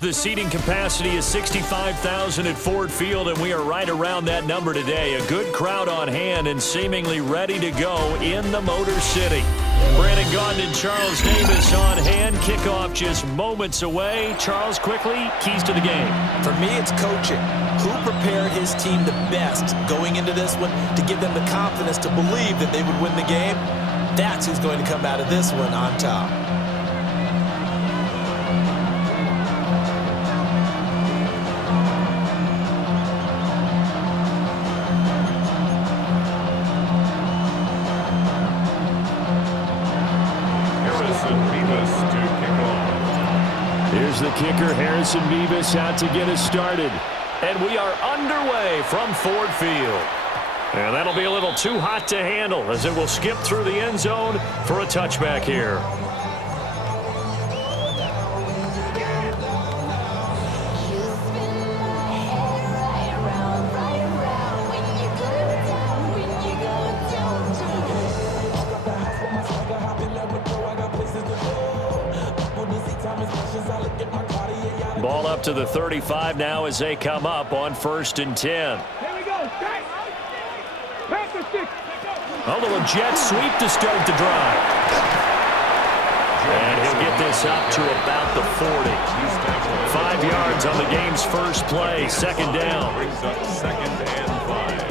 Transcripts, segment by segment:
The seating capacity is 65,000 at Ford Field, and we are right around that number today. A good crowd on hand and seemingly ready to go in the Motor City. Brandon Gaudin and Charles Davis on hand. Kickoff just moments away. Charles, quickly, keys to the game. For me, it's coaching. Who prepared his team the best going into this one to give them the confidence to believe that they would win the game? That's who's going to come out of this one on top. Here's the kicker, Harrison Mevis, out to get us started. And we are underway from Ford Field. And that'll be a little too hot to handle as it will skip through the end zone for a touchback here. Ball up to the 35 now as they come up on 1st and 10. A little jet sweep to start the drive. And he'll get this up to about the 40. 5 yards on the game's first play, 2nd down. Brings up 2nd and 5.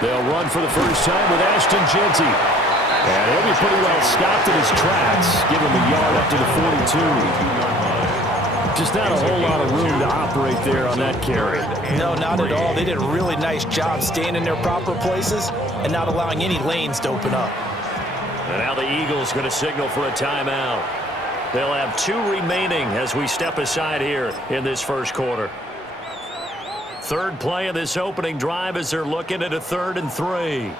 They'll run for the first time with Ashton Jeanty. And he'll be pretty well stopped in his tracks. Give him a yard up to the 42. Just not a whole lot of room to operate there on that carry. No, not at all. They did a really nice job staying in their proper places and not allowing any lanes to open up. And now the Eagles going to signal for a timeout. They'll have 2 remaining as we step aside here in this first quarter. 3rd play of this opening drive as they're looking at a 3rd and 3.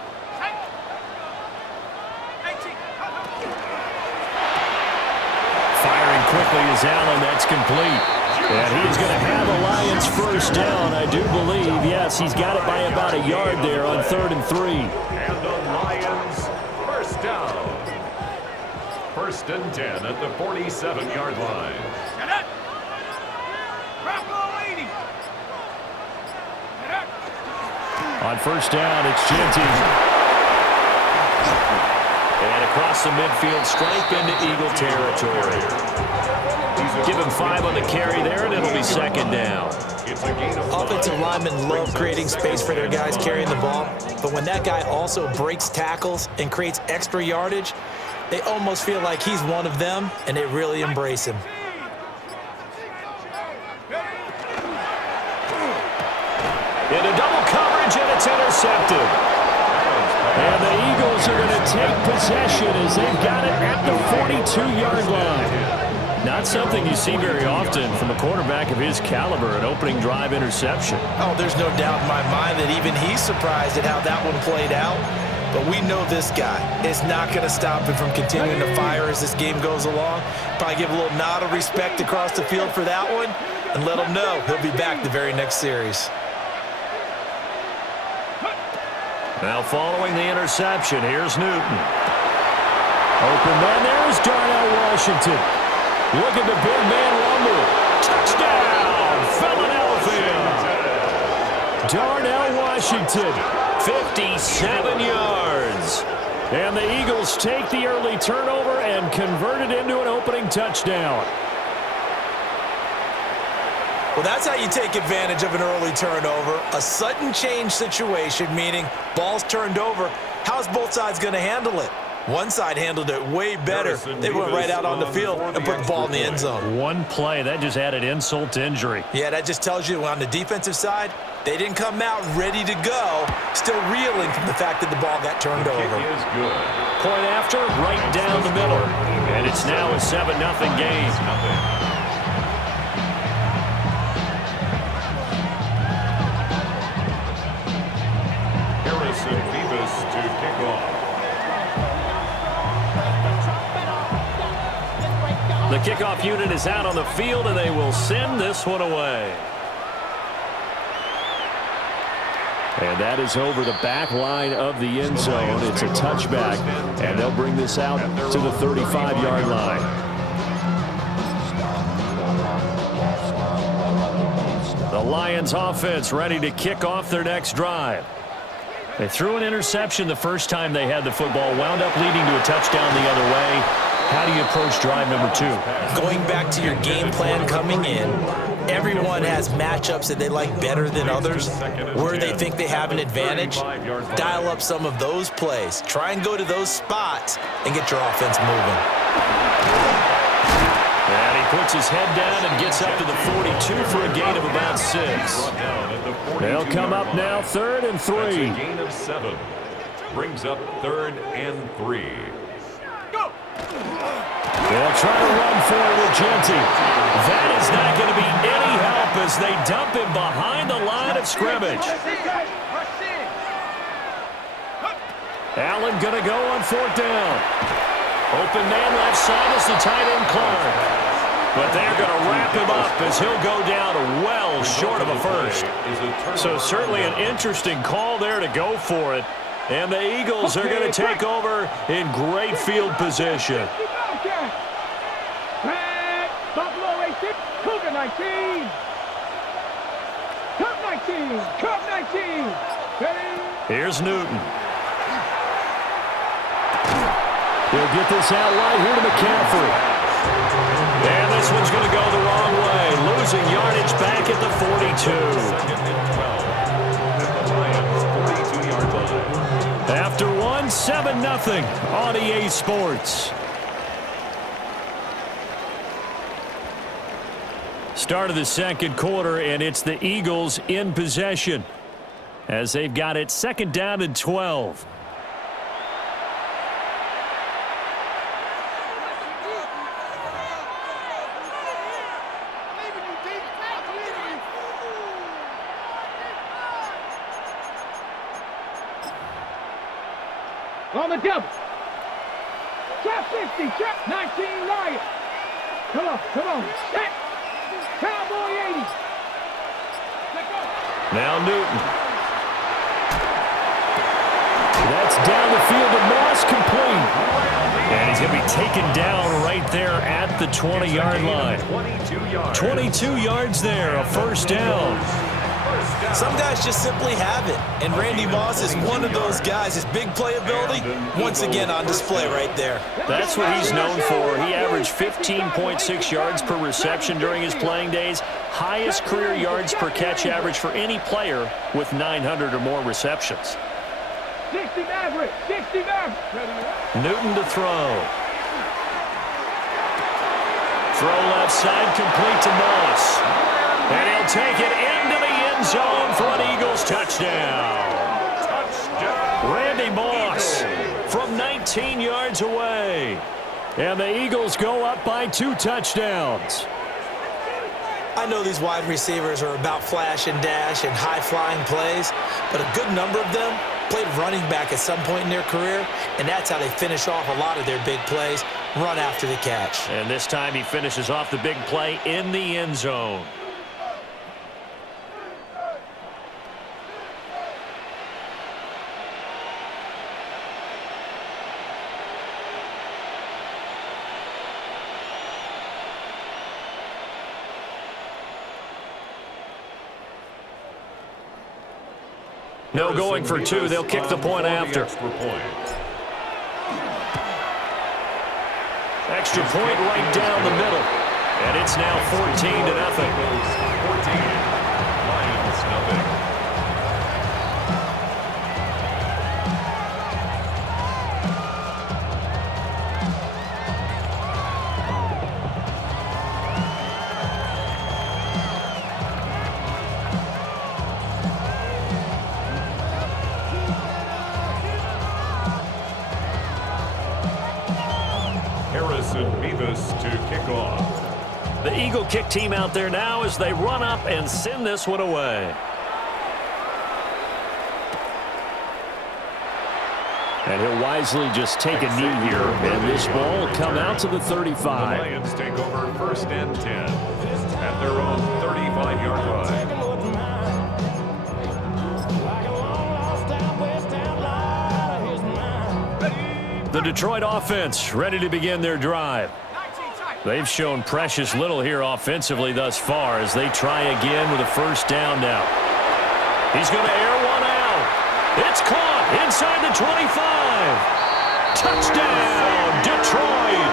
Firing quickly is Allen. That's complete. And he's going to have a Lions first down, I do believe. Yes, he's got it by about a yard there on 3rd and 3. And the Lions first down. 1st and 10 at the 47-yard line. On 1st down, it's Jeanty. And across the midfield, straight into Eagle territory. Give him 5 on the carry there, and it'll be 2nd down. Offensive linemen love creating space for their guys carrying the ball, but when that guy also breaks tackles and creates extra yardage, they almost feel like he's one of them, and they really embrace him. Into double coverage, and it's intercepted. And the Eagles are going to take possession as they've got it at the 42-yard line. Not something you see very often from a quarterback of his caliber, an opening drive interception. Oh, there's no doubt in my mind that even he's surprised at how that one played out. But we know this guy is not going to stop him from continuing to fire as this game goes along. Probably give a little nod of respect across the field for that one and let him know he'll be back the very next series. Now following the interception, here's Newton. Open man, there's Darnell Washington. Look at the big man rumble. Touchdown, Philadelphia. Darnell Washington, 57 yards. And the Eagles take the early turnover and convert it into an opening touchdown. Well, that's how you take advantage of an early turnover. A sudden change situation, meaning ball's turned over. How's both sides going to handle it? One side handled it way better. They went right out on the field and put the ball in the end zone. One play, that just added insult to injury. Yeah, that just tells you on the defensive side, they didn't come out ready to go, still reeling from the fact that the ball got turned over. Is good. Point after, right down the middle. And it's now a 7-0 game. Harrison Mevis to kick off. The kickoff unit is out on the field, and they will send this one away. And that is over the back line of the end zone. It's a touchback, and they'll bring this out to the 35-yard line. The Lions offense ready to kick off their next drive. They threw an interception the first time they had the football, wound up leading to a touchdown the other way. How do you approach drive number 2? Going back to your game plan coming in, everyone has matchups that they like better than others. Where they think they have an advantage, dial up some of those plays. Try and go to those spots and get your offense moving. And he puts his head down and gets up to the 42 for a gain of about 6. They'll come up now 3rd and 3. That's a gain of 7. Brings up 3rd and 3. They'll try to run forward with Genty. That is not going to be any help as they dump him behind the line of scrimmage. Allen going to go on 4th down. Open man left side is the tight end Clark. But they're going to wrap him up as he'll go down well short of a first. So certainly an interesting call there to go for it. And the Eagles are going to take over in great field position. Buffalo 18, Cougar 19. Cup 19, Cup 19. Here's Newton. He'll get this out wide here to McCaffrey. And this one's going to go the wrong way. Losing yardage back at the 42. After 7-0 on EA Sports. Start of the second quarter, and it's the Eagles in possession as they've got it 2nd down and 12. On the double. Trap 50, trap 19 Lions. Come on. Set. Cowboy 80. Now Newton. That's down the field to Moss, complete. And he's going to be taken down right there at the 20-yard line. 22 yards there, a 1st down. Some guys just simply have it, and Randy Moss is one of those guys. His big playability, once again on display right there. That's what he's known for. He averaged 15.6 yards per reception during his playing days. Highest career yards per catch average for any player with 900 or more receptions. 60 Maverick. Newton to throw. Throw left side, complete to Moss. And he'll take it into the end zone for an Eagles touchdown. Randy Moss from 19 yards away. And the Eagles go up by 2 touchdowns. I know these wide receivers are about flash and dash and high-flying plays, but a good number of them played running back at some point in their career, and that's how they finish off a lot of their big plays, run after the catch. And this time he finishes off the big play in the end zone. No going for 2. They'll kick the point after. Extra point right down the middle. And it's now 14-0. 14. Lions nothing. To kick off. The Eagle kick team out there now as they run up and send this one away. And he'll wisely just take a knee here, and this ball will come out to the 35. The Lions take over 1st and 10 at their own 35-yard line. The Detroit offense ready to begin their drive. They've shown precious little here offensively thus far as they try again with a 1st down now. He's going to air one out. It's caught inside the 25. Touchdown, Detroit.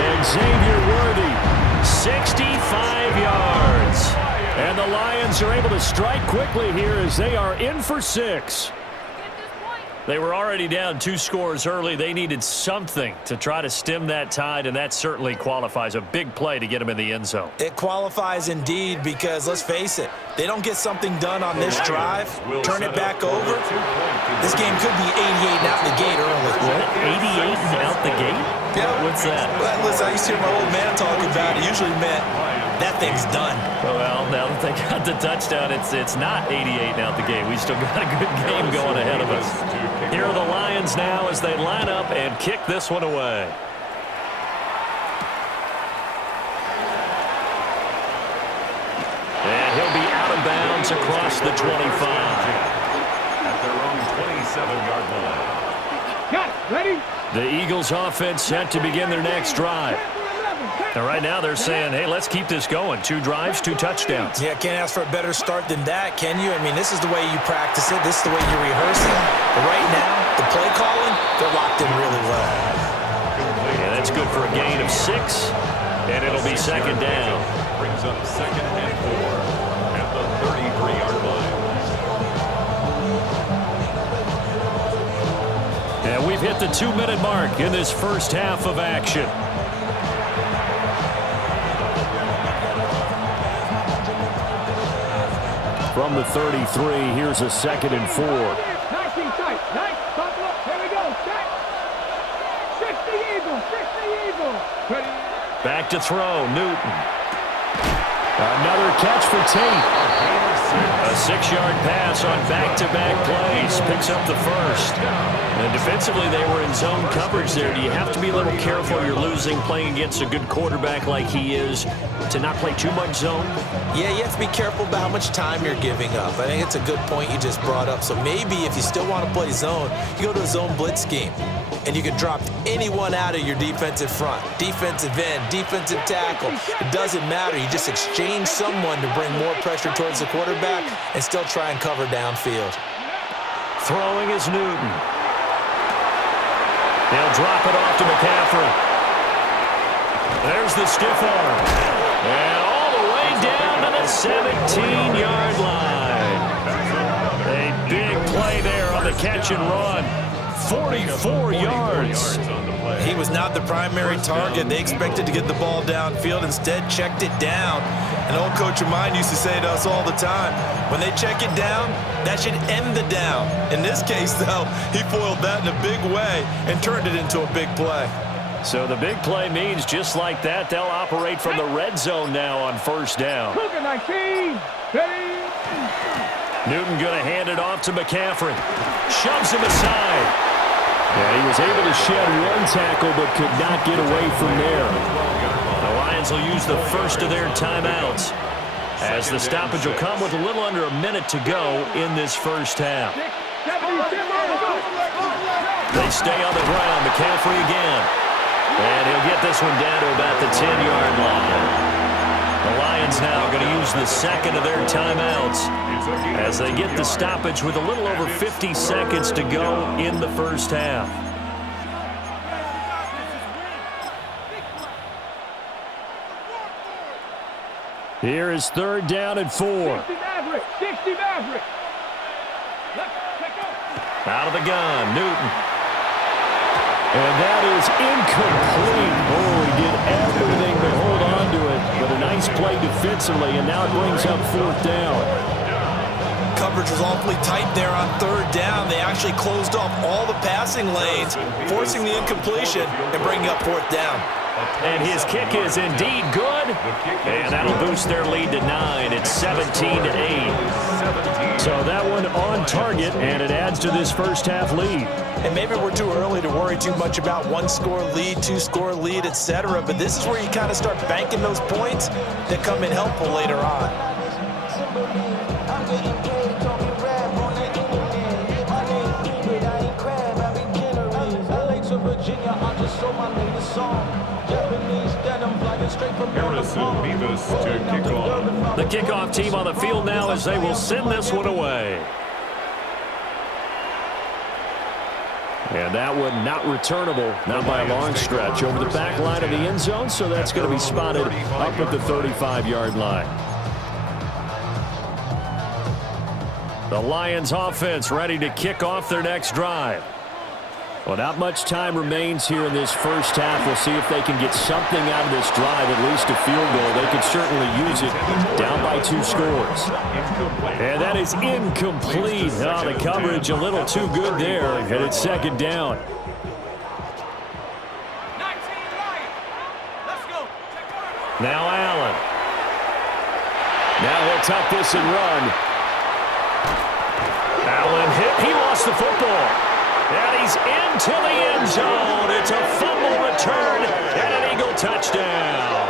And Xavier Worthy, 65 yards. And the Lions are able to strike quickly here as they are in for 6. They were already down 2 scores early. They needed something to try to stem that tide, and that certainly qualifies. A big play to get them in the end zone. It qualifies indeed because, let's face it, they don't get something done on this drive, turn it back over. This game could be 88 and out the gate early. What? 88 and out the gate? Yeah. What's that? Well, listen, I used to hear my old man talk about it. Usually meant that thing's done. Well, now that they got the touchdown, it's not 88 and out the gate. We still got a good game going ahead of us. Here are the Lions now as they line up and kick this one away. And he'll be out of bounds across the 25. At their own 27-yard line. Got it. Ready? The Eagles offense set to begin their next drive. Now, right now they're saying, hey, let's keep this going. 2 drives, 2 touchdowns. Yeah, can't ask for a better start than that, can you? I mean, this is the way you practice it. This is the way you rehearse it. But right now, the play calling, they're locked in really well. Yeah, that's good for a gain of 6, and it'll be 2nd down. Brings up 2nd and 4 at the 33-yard line. And we've hit the 2-minute mark in this first half of action. From the 33, here's a 2nd and 4. 19 tight. Nice. Buckle up. Here we go. Check. 60 Eagles. 60 Eagles. Ready? Back to throw. Newton. Another catch for Tate. A 6-yard pass on back-to-back plays. Picks up the 1st. And defensively, they were in zone coverage there. Do you have to be a little careful? You're losing, playing against a good quarterback like he is, to not play too much zone? Yeah, you have to be careful about how much time you're giving up. I think it's a good point you just brought up. So maybe if you still want to play zone, you go to a zone blitz scheme. And you can drop anyone out of your defensive front. Defensive end, defensive tackle. It doesn't matter. You just exchange someone to bring more pressure towards the quarterback and still try and cover downfield. Throwing is Newton. They'll drop it off to McCaffrey. There's the stiff arm. And all the way down to the 17-yard line. A big play there on the catch and run. 44 yards. He was not the primary target. They expected to get the ball downfield. Instead, checked it down. An old coach of mine used to say to us all the time, when they check it down, that should end the down. In this case, though, he foiled that in a big way and turned it into a big play. So the big play means just like that, they'll operate from the red zone now on 1st down. Cougar 19. Ready? Newton going to hand it off to McCaffrey. Shoves him aside. Yeah, he was able to shed 1 tackle but could not get away from there. The Lions will use the first of their timeouts as the stoppage will come with a little under a minute to go in this first half. They stay on the ground. McCaffrey again. And he'll get this one down to about the 10-yard line. The Lions now are going to use the 2nd of their timeouts as they get the stoppage with a little over 50 seconds to go in the first half. Here is 3rd down and 4. 60 Maverick. 60 Maverick. Out of the gun, Newton. And that is incomplete. Oh, he did everything to hold on to it. But a nice play defensively, and now it brings up 4th down. Coverage was awfully tight there on 3rd down. They actually closed off all the passing lanes, forcing the incompletion and bringing up 4th down. And his kick is indeed good. And that'll boost their lead to 9. It's 17-8. So that one on target, and it adds to this first half lead. And maybe we're too early to worry too much about one-score lead, two-score lead, etc. But this is where you kind of start banking those points that come in helpful later on. Harrison Mevis to kick off. The kickoff team on the field now as they will send this one away. And that one not returnable, not by a long stretch, over the back line of the end zone, so that's going to be spotted up at the 35-yard line. The Lions offense ready to kick off their next drive. Well, not much time remains here in this first half. We'll see if they can get something out of this drive, at least a field goal. They could certainly use it down by 2 scores. And that is incomplete. Oh, the coverage a little too good there, and it's second down. Now Allen. Now he'll tuck this and run. Allen hit. He lost the football. And he's into the end zone. It's a fumble return and an Eagle touchdown.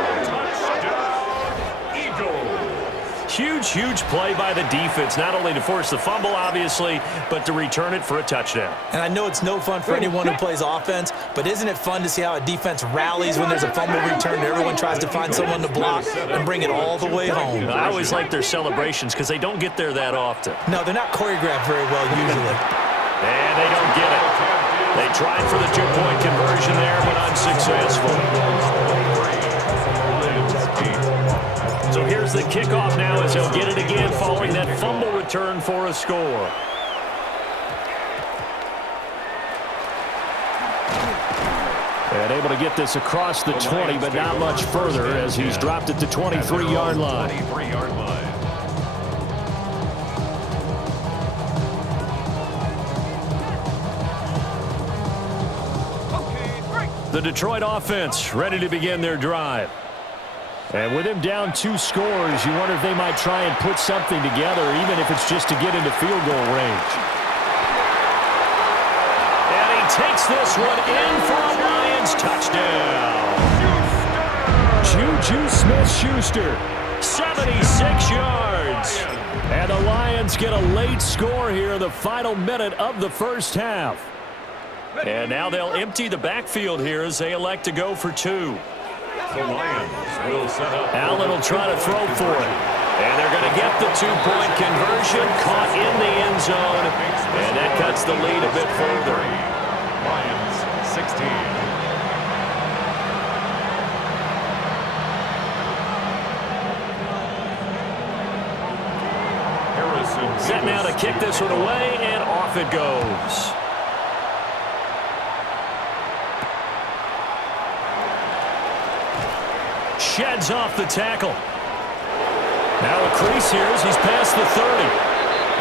Huge, huge play by the defense, not only to force the fumble, obviously, but to return it for a touchdown. And I know it's no fun for anyone who plays offense, but isn't it fun to see how a defense rallies when there's a fumble return and everyone tries to find someone to block and bring it all the way home? I always like their celebrations because they don't get there that often. No, they're not choreographed very well usually. And they don't get it. They tried for the 2-point conversion there, but unsuccessful. So here's the kickoff now as he'll get it again following that fumble return for a score. And able to get this across the 20, but not much further as he's dropped at the 23-yard line. The Detroit offense ready to begin their drive. And with him down 2 scores, you wonder if they might try and put something together, even if it's just to get into field goal range. And he takes this one in for a Lions touchdown. Juju Smith-Schuster, 76 yards. And the Lions get a late score here in the final minute of the first half. And now they'll empty the backfield here as they elect to go for 2. The Lions will set up. Allen will try to throw for it. And they're going to get the 2-point conversion, caught in the end zone. And that cuts the lead a bit further. Lions 16. Set now to kick this one away, and off it goes. Sheds off the tackle. Now a crease here as he's past the 30.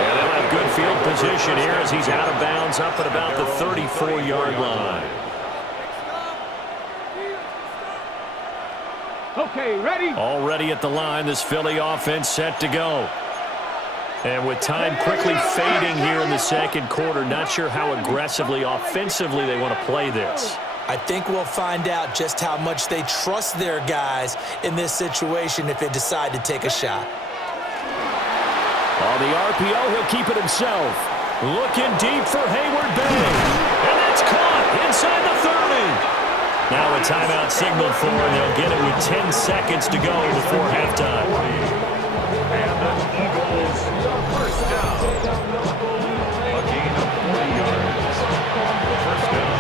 And they'll have good field position here as he's out of bounds up at about the 34-yard line. Okay, ready? Already at the line, this Philly offense set to go. And with time quickly fading here in the second quarter, not sure how aggressively, offensively they want to play this. I think we'll find out just how much they trust their guys in this situation if they decide to take a shot. On the RPO, he'll keep it himself. Looking deep for Hayward Bay. And that's caught inside the 30. Now a timeout signaled for, and they'll get it with 10 seconds to go before halftime. And the Eagles first down. A gain of 40 yards. First down,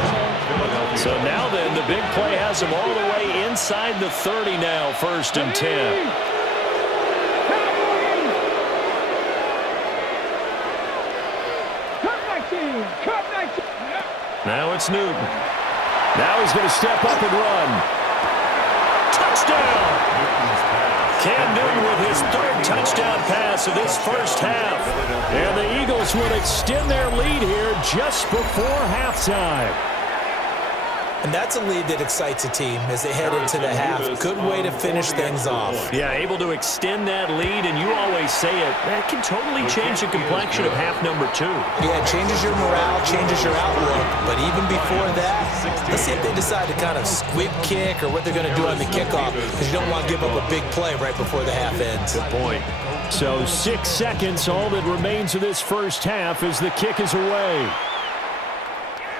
Philadelphia. So now then, the big play has them all the way inside the 30 now, 1st and 10. Now it's Newton. Now he's going to step up and run. Touchdown! Cam Newton with his 3rd touchdown pass of this first half. And the Eagles will extend their lead here just before halftime. And that's a lead that excites a team as they head into the half. Good way to finish things off. Yeah, able to extend that lead, and you always say it, that can totally change the complexion of half number 2. Yeah, it changes your morale, changes your outlook. But even before that, let's see if they decide to kind of squib kick or what they're going to do on the kickoff, because you don't want to give up a big play right before the half ends. Good point. So 6 seconds, all that remains of this first half as the kick is away.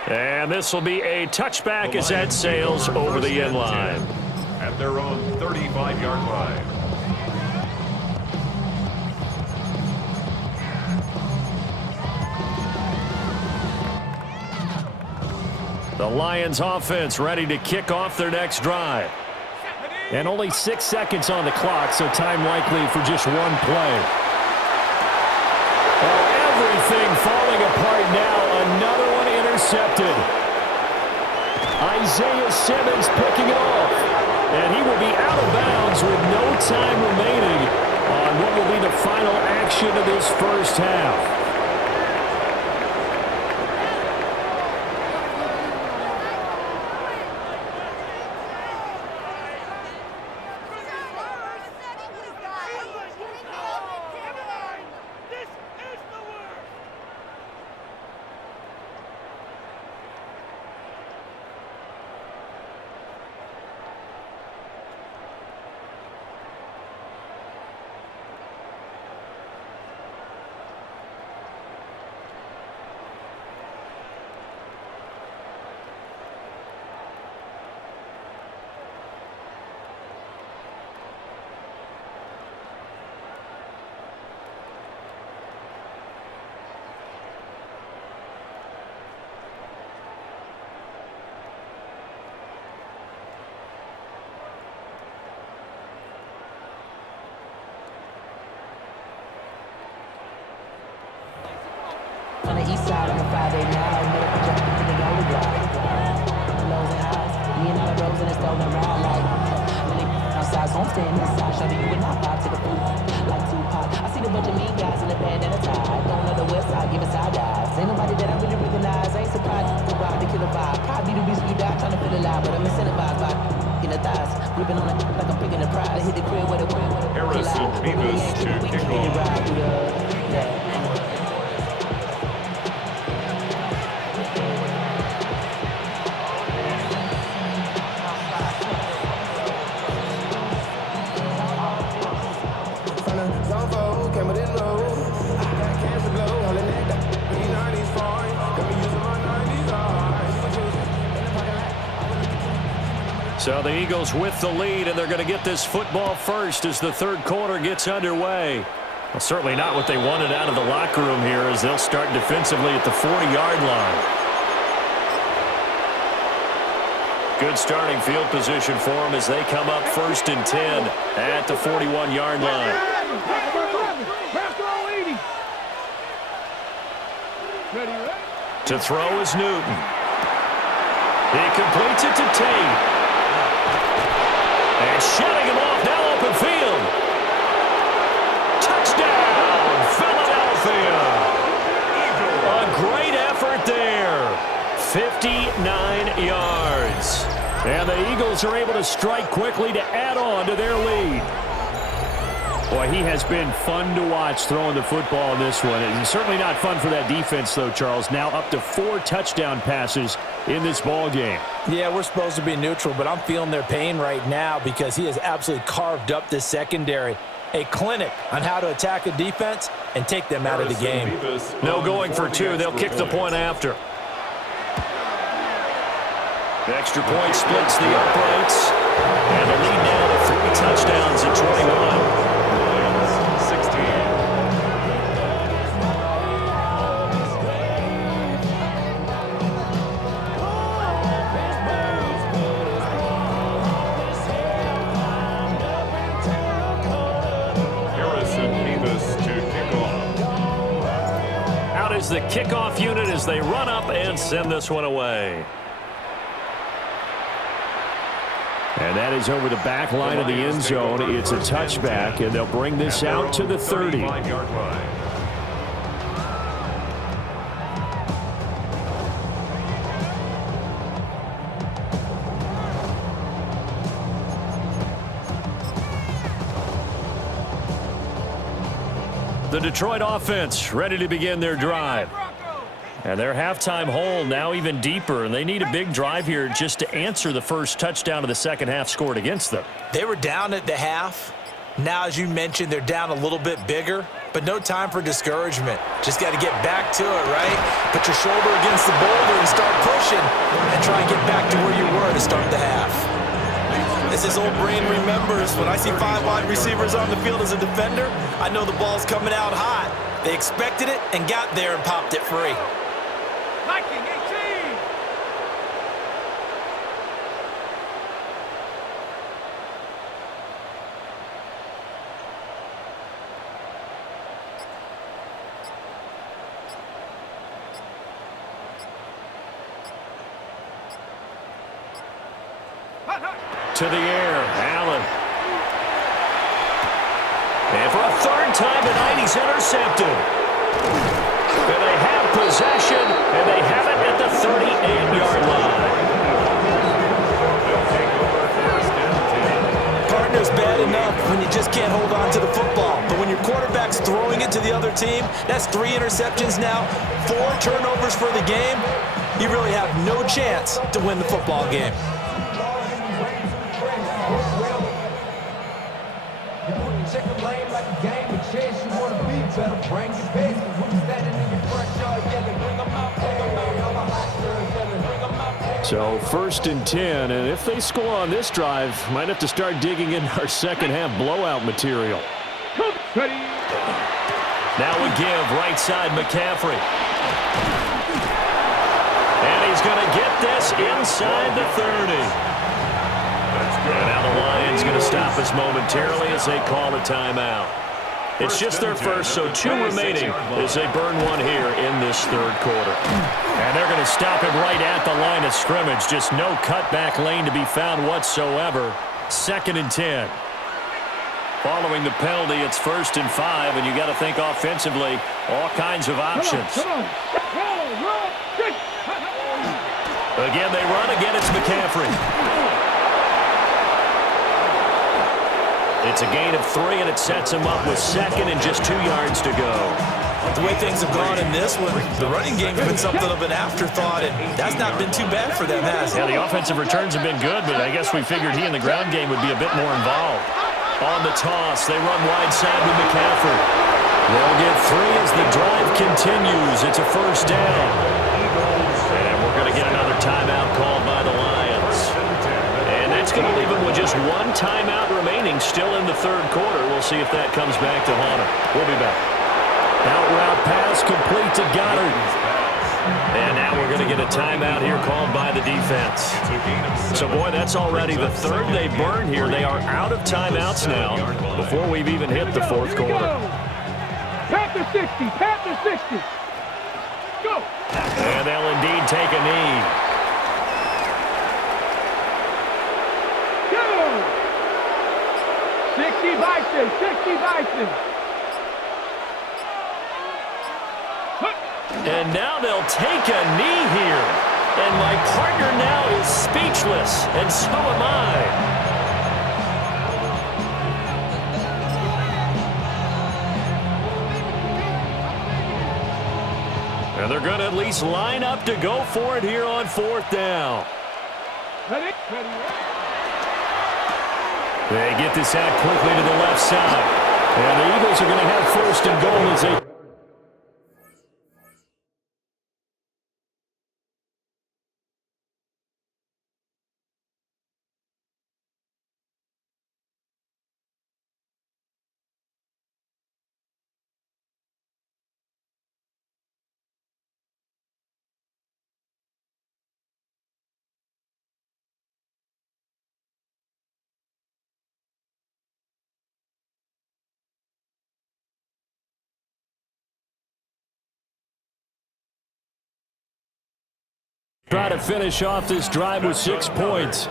And this will be a touchback as that sails over the end line. At their own 35-yard line. The Lions offense ready to kick off their next drive. And only 6 seconds on the clock, so time likely for just one play. Oh, everything falling apart now. Another one intercepted. Isaiah Simmons picking it off. And he will be out of bounds with no time remaining on what will be the final action of this first half. On the east side on a Friday night, made up a jump to the gold block. The lows and highs, me and all the rose in the stolen ride like really outside, so I'm staying inside. Shawty, you would not vibe to the food like Tupac. I see the bunch of mean guys in the band and a tie. Don't know the west side, give it side dives. Ain't nobody that I really recognize. Ain't surprised to ride the killer vibe. Probably the reason you die trying to feel alive, but I'm incentivized by in the thighs, gripping on it like I'm picking a pride. I hit the crib with a Harrison Beavis to kick off. So the Eagles with the lead, and they're going to get this football first as the third quarter gets underway. Well, certainly not what they wanted out of the locker room here as they'll start defensively at the 40-yard line. Good starting field position for them as they come up 1st and 10 at the 41-yard line. To throw is Newton. He completes it to Tate. And shutting him off, now open field. Touchdown, Philadelphia. A great effort there. 59 yards. And the Eagles are able to strike quickly to add on to their lead. Boy, he has been fun to watch throwing the football in this one. It's certainly not fun for that defense, though, Charles. Now up to 4 touchdown passes in this ball game. Yeah, we're supposed to be neutral, but I'm feeling their pain right now because he has absolutely carved up this secondary. A clinic on how to attack a defense and take them out of the game. No going for 2. They'll kick the point after. The extra point splits the uprights. And the lead now to 3 touchdowns at 21. The kickoff unit as they run up and send this one away. And that is over the back line of the end zone. It's a touchback, and they'll bring this out to the 30. 35-yard line. The Detroit offense ready to begin their drive. And their halftime hole now even deeper, and they need a big drive here just to answer the first touchdown of the second half scored against them. They were down at the half. Now, as you mentioned, they're down a little bit bigger, but no time for discouragement. Just got to get back to it, right? Put your shoulder against the boulder and start pushing and try and get back to where you were to start the half. As his old brain remembers, when I see 5 wide receivers on the field as a defender, I know the ball's coming out hot. They expected it and got there and popped it free. Viking 18. To the air, Allen. And for a third time tonight, he's intercepted. And they have possession, and they have it at the 38-yard line. Partner's bad enough when you just can't hold on to the football. But when your quarterback's throwing it to the other team, that's 3 interceptions now, 4 turnovers for the game. You really have no chance to win the football game. So 1st and 10, and if they score on this drive, might have to start digging in our second half blowout material. Now we give right side McCaffrey. And he's going to get this inside the 30. And now the Lions going to stop us momentarily as they call a timeout. It's just their first, so 2 remaining as they burn 1 here in this third quarter. And they're going to stop him right at the line of scrimmage. Just no cutback lane to be found whatsoever. 2nd and 10. Following the penalty, it's 1st and 5, and you got to think offensively, all kinds of options. Again, they run. Again, it's McCaffrey. It's a gain of 3, and it sets him up with 2nd and just 2 yards to go. The way things have gone in this one, the running game's been something of an afterthought, and that's not been too bad for them, has it? Yeah, the offensive returns have been good, but I guess we figured he in the ground game would be a bit more involved. On the toss, they run wide side with McCaffrey. They'll get 3 as the drive continues. It's a 1st down. And we're going to get another timeout called by the Lions. And that's going to leave them with just 1 timeout remaining still in the third quarter. We'll see if that comes back to haunt them. We'll be back. Out route pass complete to Goddard. And now we're going to get a timeout here called by the defense. So, boy, that's already the 3rd they burned here. They are out of timeouts now before we've even hit the 4th quarter. Panther 60, Panther 60. Go. And they'll indeed take a knee. Go. 60 Bison, 60 Bison. And now they'll take a knee here. And my partner now is speechless, and so am I. And they're going to at least line up to go for it here on 4th down. They get this out quickly to the left side. And the Eagles are going to have 1st and goal as they... Try to finish off this drive with 6 points.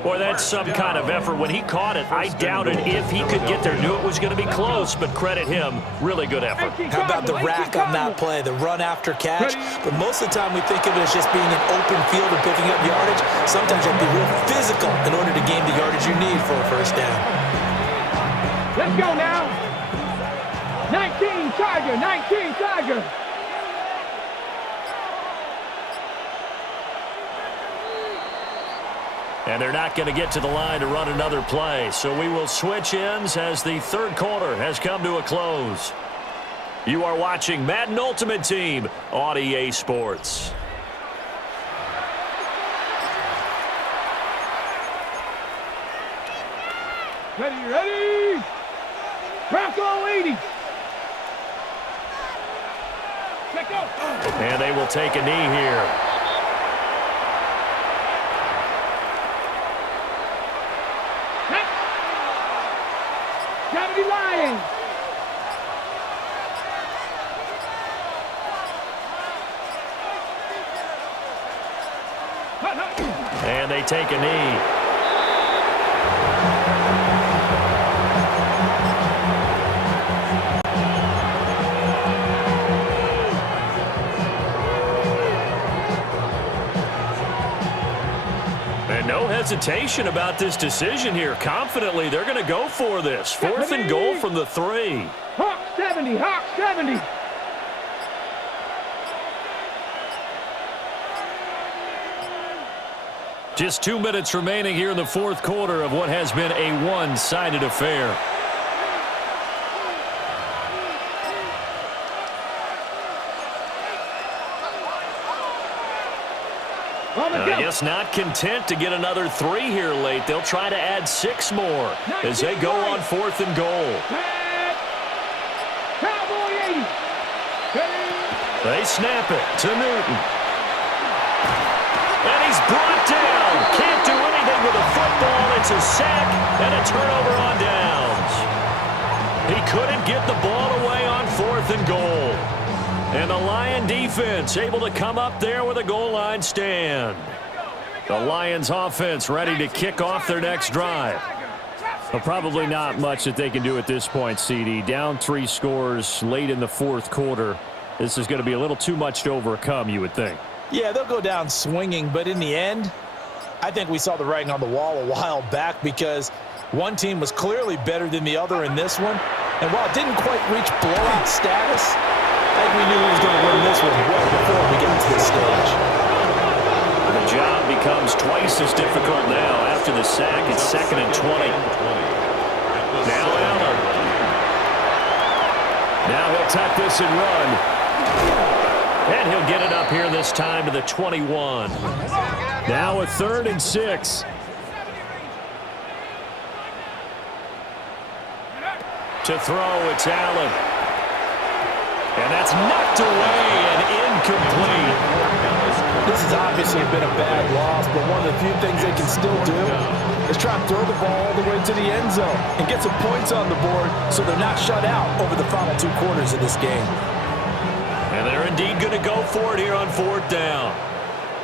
Boy, that's some kind of effort. When he caught it, I doubted if he could get there. Knew it was going to be close, but credit him. Really good effort. How about the rack on that play, the run after catch? But most of the time we think of it as just being an open field and picking up yardage. Sometimes you have to be real physical in order to gain the yardage you need for a 1st down. Let's go now. 19 Tiger, 19 Tiger. And they're not going to get to the line to run another play. So we will switch ends as the third quarter has come to a close. You are watching Madden Ultimate Team on EA Sports. Ready, ready. Bronco 80. Check out. And they will take a knee here. Lions. And they take a knee. And no hesitation about this decision here. Confidently, they're going to go for this. 4th and goal from the 3. Hawk 70, Hawk 70. Just 2 minutes remaining here in the fourth quarter of what has been a one-sided affair. I guess not content to get another 3 here late. They'll try to add 6 more as they go on 4th and goal. Cowboy 80. They snap it to Newton. And he's brought down. Can't do anything with a football. It's a sack and a turnover on downs. He couldn't get the ball away on 4th and goal. And the Lion defense able to come up there with a goal line stand. The Lions offense ready to kick off their next drive. Well, probably not much that they can do at this point, CD. Down 3 scores late in the fourth quarter. This is going to be a little too much to overcome, you would think. Yeah, they'll go down swinging, but in the end, I think we saw the writing on the wall a while back because one team was clearly better than the other in this one. And while it didn't quite reach blowout status, I think we knew he was going to win this one well before we get to this stage. The job becomes twice as difficult now after the sack. It's 2nd and 20. Now Allen. Now he'll tuck this and run. And he'll get it up here this time to the 21. Now a 3rd and 6. To throw, it's Allen. And that's knocked away and incomplete. This has obviously been a bad loss, but one of the few things they can still do is try and throw the ball all the way to the end zone and get some points on the board so they're not shut out over the final 2 quarters of this game. And they're indeed going to go for it here on 4th down.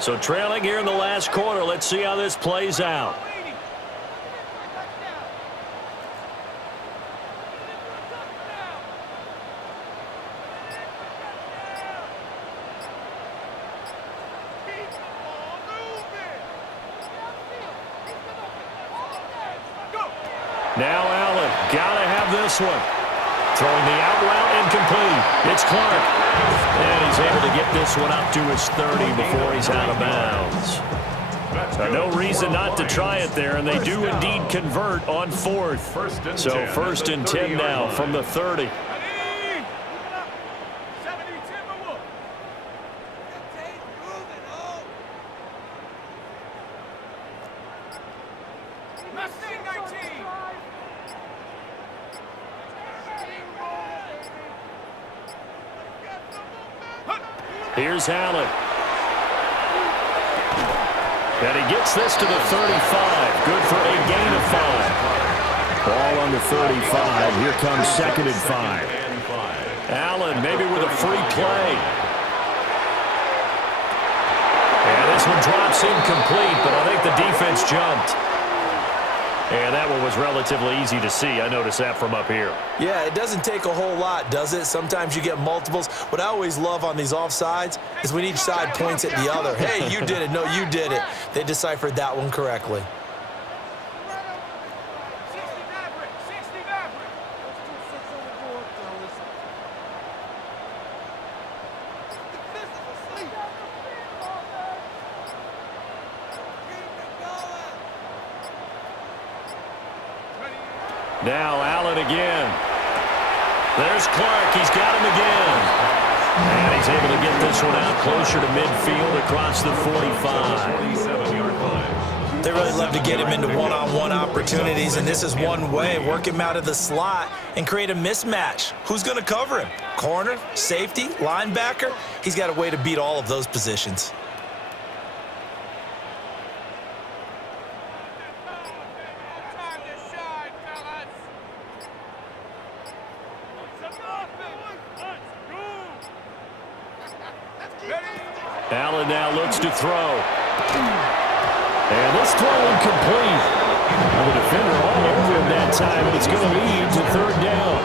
So trailing here in the last quarter, let's see how this plays out. Now Allen, gotta have this one. Throwing the out route, incomplete. It's Clark. And he's able to get this one up to his 30 before he's out of bounds. No reason not to try it there, and they do indeed convert on 4th. So 1st and 10 now from the 30. Here's Allen. And he gets this to the 35. Good for a gain of 5. Ball on the 35. Here comes 2nd and 5. Allen maybe with a free play. And this one drops incomplete, but I think the defense jumped. And that one was relatively easy to see. I noticed that from up here. Yeah, it doesn't take a whole lot, does it? Sometimes you get multiples. What I always love on these offsides is when each side points at the other. Hey, you did it. No, you did it. They deciphered that one correctly. Now Allen again. There's Clark. He's got him again. And he's able to get this one out closer to midfield across the 45. 47-yard line. They really love to get him into one-on-one opportunities, and this is one way. Work him out of the slot and create a mismatch. Who's going to cover him? Corner, safety, linebacker? He's got a way to beat all of those positions. Allen now looks to throw. And this throw incomplete. The defender all over him that time, and it's going to lead to third down.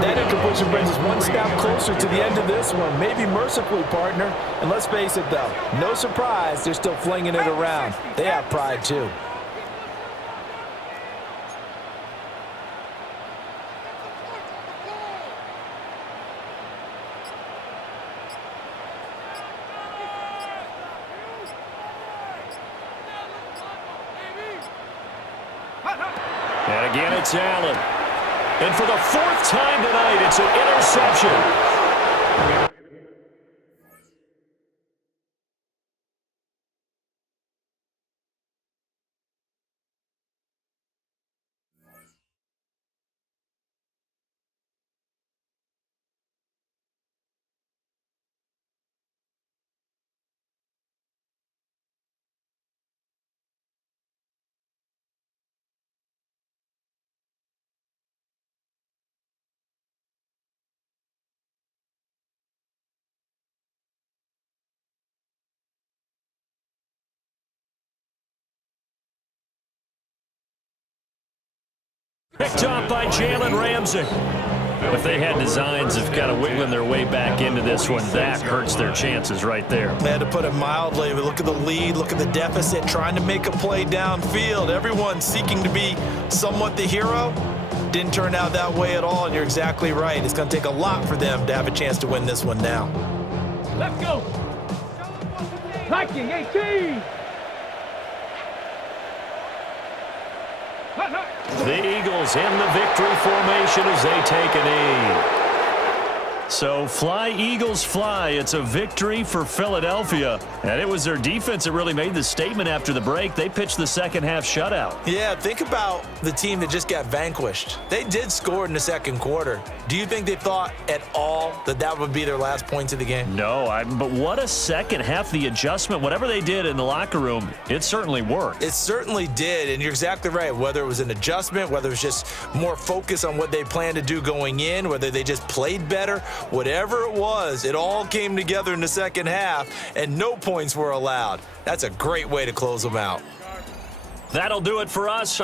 That incompletion brings us one step closer to the end of this one. Maybe mercifully, partner. And let's face it, though, no surprise, they're still flinging it around. They have pride, too. And again, it's Allen. And for the fourth time tonight, it's an interception. Picked off by Jalen Ramsey. If they had designs of kind of wiggling their way back into this one, that hurts their chances right there. Man, to put it mildly, but look at the lead, look at the deficit, trying to make a play downfield. Everyone seeking to be somewhat the hero. Didn't turn out that way at all, and you're exactly right. It's going to take a lot for them to have a chance to win this one now. Let's go. Viking 18. The Eagles in the victory formation as they take a knee. So fly, Eagles, fly. It's a victory for Philadelphia. And it was their defense that really made the statement after the break. They pitched the second half shutout. Yeah, think about the team that just got vanquished. They did score in the second quarter. Do you think they thought at all that that would be their last points of the game? No, but what a second half. The adjustment, whatever they did in the locker room, it certainly worked. It certainly did, and you're exactly right. Whether it was an adjustment, whether it was just more focus on what they planned to do going in, whether they just played better, whatever it was, it all came together in the second half, and no points were allowed. That's a great way to close them out. That'll do it for us.